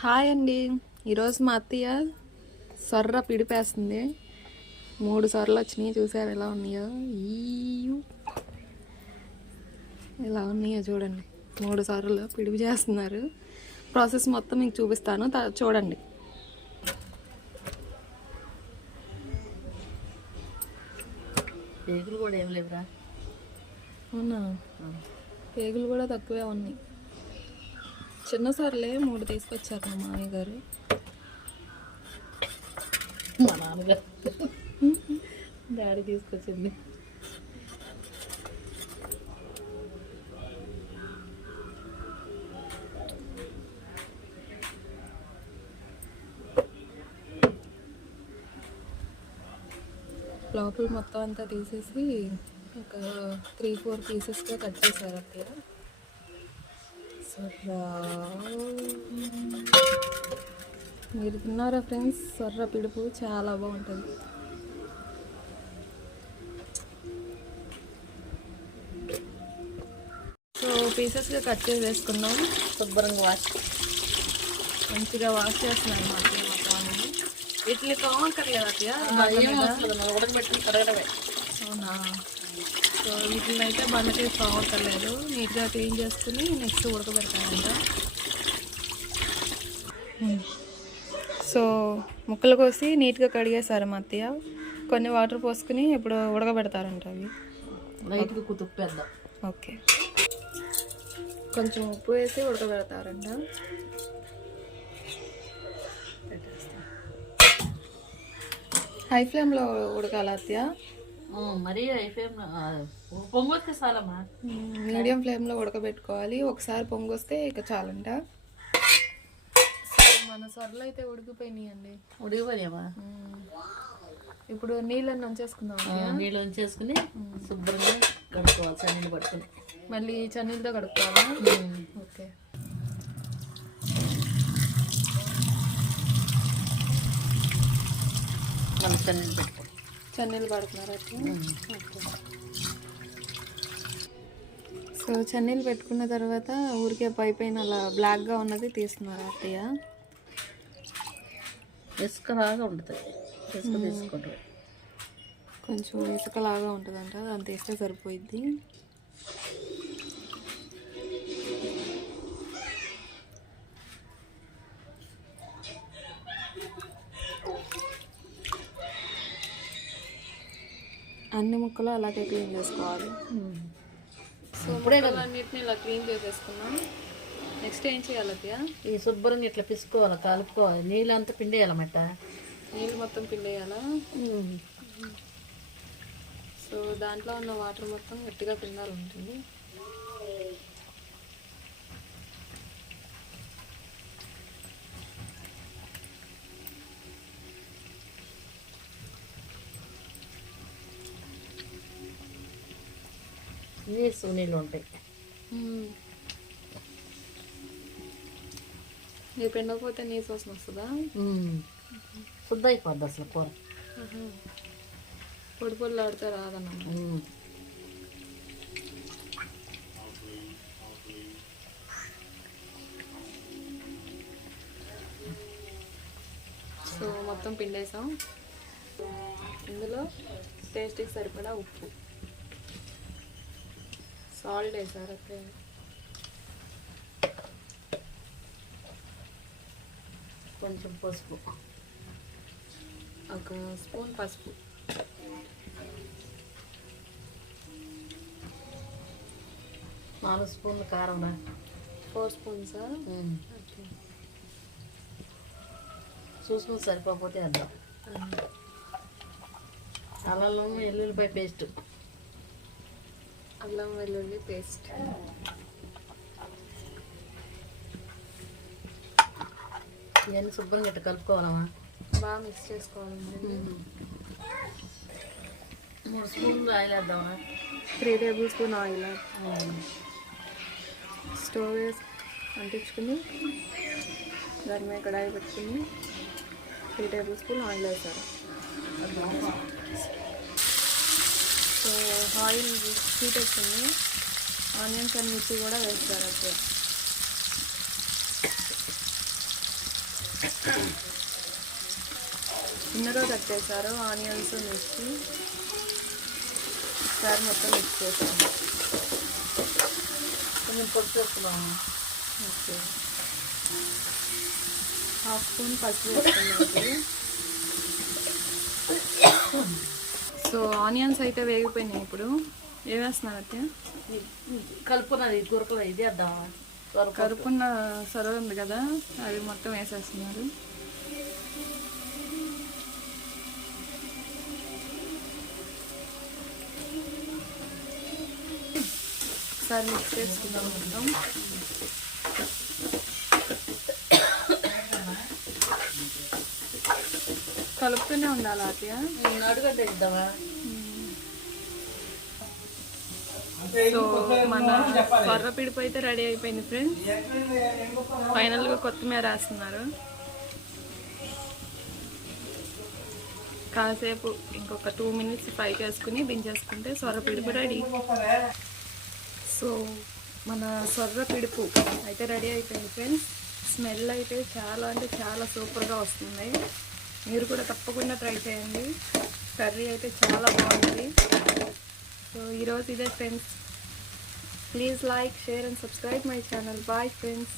Hi అండి. ఈరోజు మా అత్తయ్య సొర్ర పిడిపేస్తుంది. మూడు సొర్రలు వచ్చినాయి చూసారు ఎలా ఉన్నాయో? ఈయు. ఎలా ఉన్నాయో చూడండి. మూడు సొర్రలు పిడిపి చేస్తున్నారు. ప్రాసెస్ మొత్తం మీకు చూపిస్తాను. చూడండి. పేగులు కూడా ఏం లేవురా. అవునా? పేగులు కూడా తక్కువే ఉన్నాయి. చిన్న సొరలే మూడు తీసుకొచ్చారు మా మామయ్య గారు. మా నాన్నగారు. డాడీ తీసుకొచ్చింది. లోపల మొత్తం అంతా తీసేసి ఒక త్రీ ఫోర్ పీసెస్గా కట్ చేశారు అత్తయ్య. సొర్రా. మీరు తిన్నారా ఫ్రెండ్స్? సొర్ర పిడుపు చాలా బాగుంటుంది. సో పీసెస్గా కట్ చేసి వేసుకున్నాం శుభ్రంగా వాష్. మంచిగా వాష్ చేస్తున్నాను మా అత్తయ్య మొత్తం అనేది వీటిని లేదు మనం ఉడకబెట్టుకుని కడగడమే. అవునా? సో వీటిని అయితే బండకి కావక్కర్లేదు నీట్గా క్లీన్ చేసుకుని నెక్స్ట్ ఉడకబెడతానంట. సో ముక్కలు కోసి నీట్గా కడిగేశారు మా అత్తయ్య. కొన్ని వాటర్ పోసుకుని ఇప్పుడు ఉడకబెడతారంట అవి. లైట్గా కుతుప్పేద్దాం ఓకే. కొంచెం ఉప్పు వేసి ఉడకబెడతారంట. హై ఫ్లేమ్లో ఉడకాల అత్తయ్య? మరీ అయిపోయాం పొంగొస్తే చాలమ్మా. మీడియం ఫ్లేమ్లో ఉడకబెట్టుకోవాలి. ఒకసారి పొంగొస్తే ఇక చాలంట. మన సొరలు అయితే ఉడికిపోయినాయి అండి ఇప్పుడు నీళ్ళని ఉంచేసుకుందాం నీళ్ళు ఉంచేసుకుని శుభ్రంగా కడుక్కోవాలి చన్నీళ్ళు పట్టుకుని. మళ్ళీ చన్నీళ్ళతో కడుక్కోవాలా? ఓకే. మనం చన్నీళ్ళు పెట్టుకోవాలి చన్నీళ్ళు పడుతున్నారు ఓకే. సో చన్నీళ్ళు పెట్టుకున్న తర్వాత ఊరికే పై పైన అలా బ్లాక్గా ఉన్నది తీస్తున్నారు అత్తయ్య. ఇసుక లాగా ఉంటుంది. ఇసుక తీసుకుంటాం కొంచెం ఇసుకలాగా ఉంటుందంట దాన్ని తీస్తే సరిపోయిద్ది. అన్ని ముక్కలు అలాగే క్లీన్ చేసుకోవాలి. సో ముక్కలన్నిటిని ఇలా క్లీన్ చేసేసుకున్నాం. నెక్స్ట్ ఏం చేయాలి అత్తయ్య? ఈ శుభ్రంగా ఇట్లా పిసుకోవాలి కలుపుకోవాలి. నీళ్ళు అంతా పిండేయాలన్నమాట నీళ్ళు మొత్తం పిండేయాలా? సో దాంట్లో ఉన్న వాటర్ మొత్తం గట్టిగా పిండాలి ఉంటుంది. నీసు నీళ్ళు ఉంటాయి. మీరు పిండకపోతే నీ వాసన వస్తుందా? శుద్ధ అయిపోద్ది అసలు కూర. పొడి పొడిలు ఆడితే రాదన్నమాట ఉమ్. సో మొత్తం పిండేసాం. ఇందులో టేస్ట్కి సరిపడా ఉప్పు. సాల్ట్ వేసారు అట్లే. కొంచెం పసుపు. ఒక స్పూన్ పసుపు. నాలుగు స్పూన్లు కారం ఫోర్ స్పూన్స్. చూసుకుని సరిపోతే వేద్దాం. అల్లం ఎల్లుల్లిపాయ పేస్ట్. అల్లం వెల్లుల్లి పేస్ట్. ఇవన్నీ శుభ్రంగా ఇట్లా కలుపుకోవాలమ్మా. బాగా మిక్స్ చేసుకోవాలండి. మూడు స్పూన్లు ఆయిల్ వేద్దామా? Three tablespoon oil. స్టవ్ వేసి అంటించుకుని దాని మీద కడాయి పెట్టుకుని త్రీ టేబుల్ స్పూన్ ఆయిల్ వేసారు. సో ఆయిల్ హీట్ వచ్చింది ఆనియన్స్ అండ్ మిర్చి కూడా వేస్తారు అప్పుడు చిన్నగా కట్టేశారు ఆనియన్స్ మిర్చి. ఒకసారి మొత్తం మిక్స్ చేసాను కొంచెం పొడి చేసుకున్నాము ఓకే. హాఫ్ స్పూన్ పసుపు వేసుకున్నాను. సో ఆనియన్స్ అయితే వేగిపోయినాయి ఇప్పుడు. ఏం వేస్తున్నారు అయితే కలుపున్నది గురకలు ఇది వేద్దామా త్వరగా కరుపున్న సొర ఉంది కదా అది మొత్తం వేసేస్తున్నారు. ఒకసారి మిక్స్ చేసుకుందాం మొత్తం. కలుపుతూనే ఉండాలి అట్లా అడుగంటే ఇద్దామా? సో మన కొర్ర పిడిపు అయితే రెడీ అయిపోయింది ఫ్రెండ్స్ ఫైనల్గా కొత్తిమీర రాస్తున్నారు. కాసేపు ఇంకొక టూ మినిట్స్ ఫ్రై చేసుకుని దించేసుకుంటే సొర్ర పిడుపు రెడీ. సో మన సొర్ర పిడుపు అయితే రెడీ అయిపోయింది ఫ్రెండ్స్ స్మెల్ అయితే చాలా అంటే చాలా సూపర్గా వస్తుంది. మీరు కూడా తప్పకుండా ట్రై చేయండి. కర్రీ అయితే చాలా బాగుంది. సో ఈరోజు ఇదే friends please like share and subscribe my channel bye friends